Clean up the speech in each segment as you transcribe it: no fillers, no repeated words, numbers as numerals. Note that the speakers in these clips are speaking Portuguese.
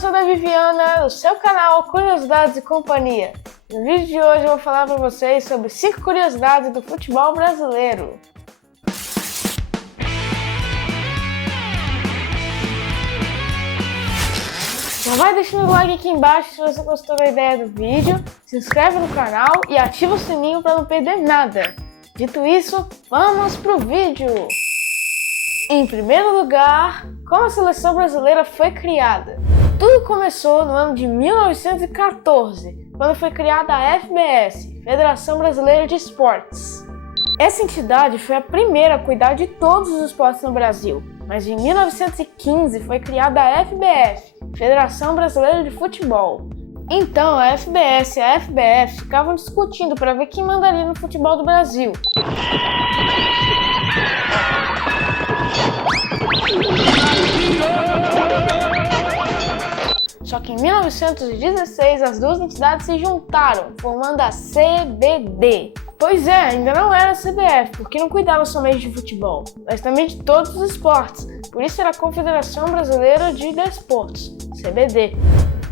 sou da Viviana, o seu canal Curiosidades e Companhia. No vídeo de hoje eu vou falar para vocês sobre 5 curiosidades do futebol brasileiro. Já vai deixando o like aqui embaixo se você gostou da ideia do vídeo, se inscreve no canal e ativa o sininho para não perder nada. Dito isso, vamos pro vídeo! Em primeiro lugar, como a seleção brasileira foi criada? Tudo começou no ano de 1914, quando foi criada a FBS, Federação Brasileira de Esportes. Essa entidade foi a primeira a cuidar de todos os esportes no Brasil, mas em 1915 foi criada a FBF, Federação Brasileira de Futebol. Então a FBS e a FBF ficavam discutindo para ver quem mandaria no futebol do Brasil. Só que em 1916 as duas entidades se juntaram, formando a CBD. Pois é, ainda não era a CBF, porque não cuidava somente de futebol, mas também de todos os esportes, por isso era a Confederação Brasileira de Desportos, CBD.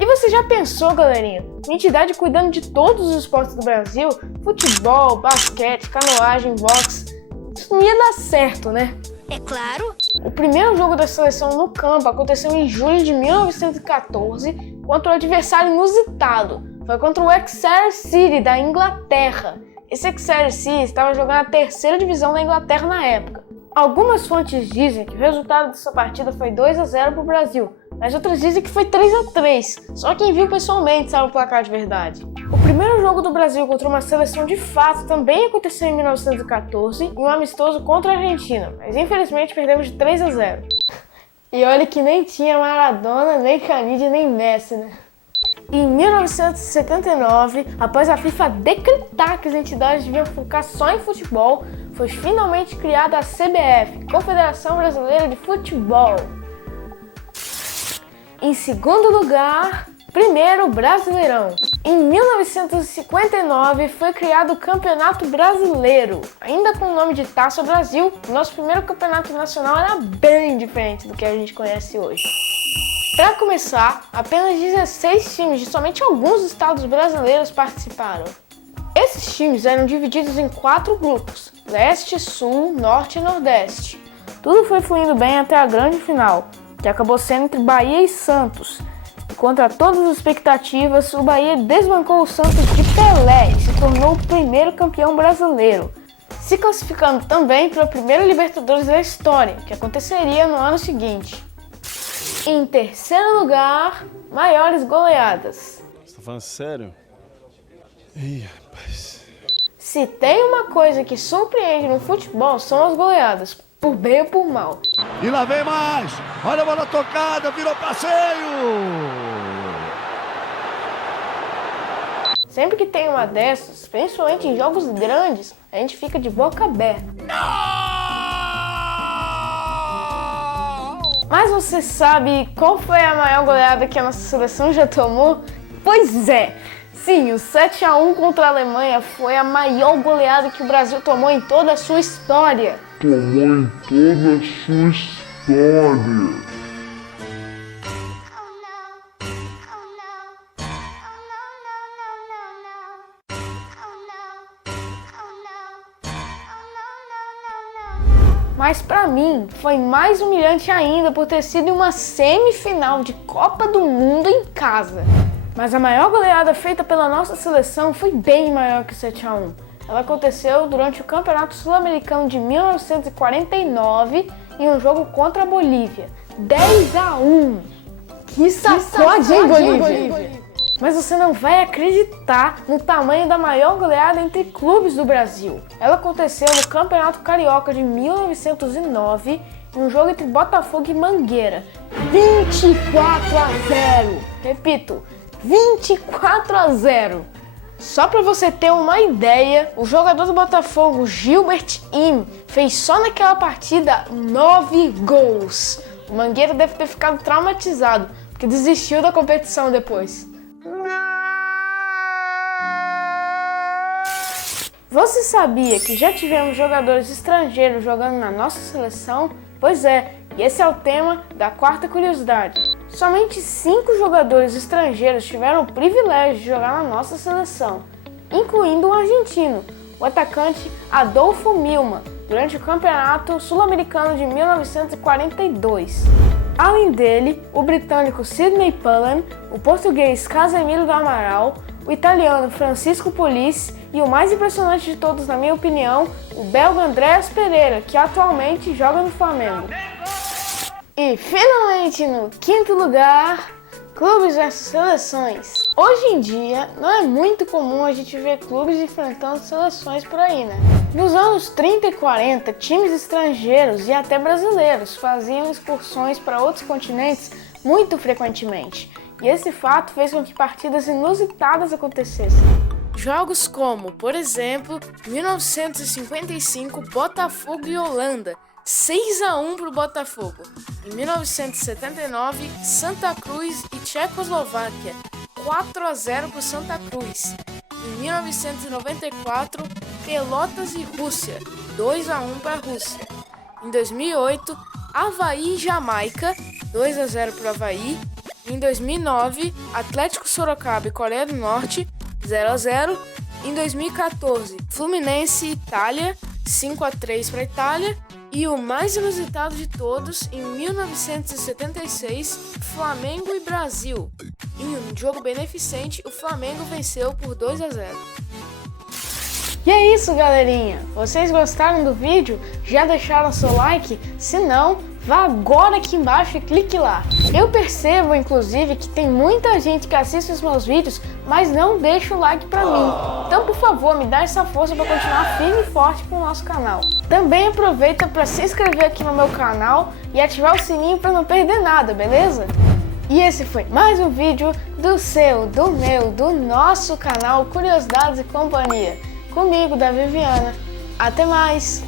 E você já pensou, galerinha, uma entidade cuidando de todos os esportes do Brasil? Futebol, basquete, canoagem, boxe, isso não ia dar certo, né? É claro. O primeiro jogo da seleção no campo aconteceu em julho de 1914 contra um adversário inusitado. Foi contra o Exeter City da Inglaterra. Esse Exeter City estava jogando a terceira divisão da Inglaterra na época. Algumas fontes dizem que o resultado dessa partida foi 2-0 para o Brasil, mas outras dizem que foi 3-3. Só quem viu pessoalmente sabe o placar de verdade. O primeiro jogo do Brasil contra uma seleção de fato também aconteceu em 1914, em um amistoso contra a Argentina, mas infelizmente perdemos de 3-0. E olha que nem tinha Maradona, nem Canidia, nem Messi, né? Em 1979, após a FIFA decretar que as entidades deviam focar só em futebol, foi finalmente criada a CBF, Confederação Brasileira de Futebol. Em segundo lugar, primeiro Brasileirão. Em 1959 foi criado o Campeonato Brasileiro. Ainda com o nome de Taça Brasil, o nosso primeiro campeonato nacional era bem diferente do que a gente conhece hoje. Para começar, apenas 16 times de somente alguns estados brasileiros participaram. Esses times eram divididos em 4 grupos, Leste, Sul, Norte e Nordeste. Tudo foi fluindo bem até a grande final, que acabou sendo entre Bahia e Santos. E contra todas as expectativas, o Bahia desbancou o Santos de Pelé e se tornou o primeiro campeão brasileiro, se classificando também para o primeiro Libertadores da história, que aconteceria no ano seguinte. Em terceiro lugar, maiores goleadas. Você tá falando sério? Ih, rapaz. Se tem uma coisa que surpreende no futebol, são as goleadas, por bem ou por mal. E lá vem mais! Olha a bola tocada, virou passeio! Sempre que tem uma dessas, principalmente em jogos grandes, a gente fica de boca aberta. Mas você sabe qual foi a maior goleada que a nossa seleção já tomou? Pois é! Sim, o 7-1 contra a Alemanha foi a maior goleada que o Brasil tomou em toda a sua história. Mas pra mim, foi mais humilhante ainda por ter sido em uma semifinal de Copa do Mundo em casa. Mas a maior goleada feita pela nossa seleção foi bem maior que 7-1. Ela aconteceu durante o Campeonato Sul-Americano de 1949 em um jogo contra a Bolívia. 10-1! Que sacode, hein, Bolívia? Mas você não vai acreditar no tamanho da maior goleada entre clubes do Brasil. Ela aconteceu no Campeonato Carioca de 1909, em um jogo entre Botafogo e Mangueira. 24-0! Repito, 24-0! Só para você ter uma ideia, o jogador do Botafogo, Gilbert Im, fez só naquela partida 9 gols. O Mangueira deve ter ficado traumatizado, porque desistiu da competição depois. Você sabia que já tivemos jogadores estrangeiros jogando na nossa seleção? Pois é, E esse é o tema da quarta curiosidade. Somente 5 jogadores estrangeiros tiveram o privilégio de jogar na nossa seleção, incluindo um argentino, o atacante Adolfo Milman, durante o Campeonato Sul-Americano de 1942. Além dele, o britânico Sidney Pullen, o português Casemiro do Amaral, o italiano Francisco Pulis e o mais impressionante de todos, na minha opinião, o belga Andreas Pereira, que atualmente joga no Flamengo. E finalmente, no quinto lugar, clubes versus seleções. Hoje em dia, não é muito comum a gente ver clubes enfrentando seleções por aí, né? Nos anos 30 e 40, times estrangeiros e até brasileiros faziam excursões para outros continentes muito frequentemente. E esse fato fez com que partidas inusitadas acontecessem. Jogos como, por exemplo, 1955, Botafogo e Holanda, 6-1 para o Botafogo. Em 1979, Santa Cruz e Tchecoslováquia, 4-0 para o Santa Cruz. Em 1994, Pelotas e Rússia, 2-1 para a Rússia. Em 2008, Avaí e Jamaica, 2-0 para o Avaí. Em 2009, Atlético Sorocaba e Coreia do Norte, 0-0. Em 2014, Fluminense e Itália, 5-3 para a Itália. E o mais inusitado de todos, em 1976, Flamengo e Brasil. Em um jogo beneficente, o Flamengo venceu por 2-0. E é isso, galerinha! Vocês gostaram do vídeo? Já deixaram seu like? Se não, vá agora aqui embaixo e clique lá. Eu percebo, inclusive, que tem muita gente que assiste os meus vídeos, mas não deixa o like pra mim. Então, por favor, me dá essa força para continuar firme e forte com o nosso canal. Também aproveita para se inscrever aqui no meu canal e ativar o sininho para não perder nada, beleza? E esse foi mais um vídeo do seu, do meu, do nosso canal Curiosidades e Companhia. Comigo, da Viviana. Até mais!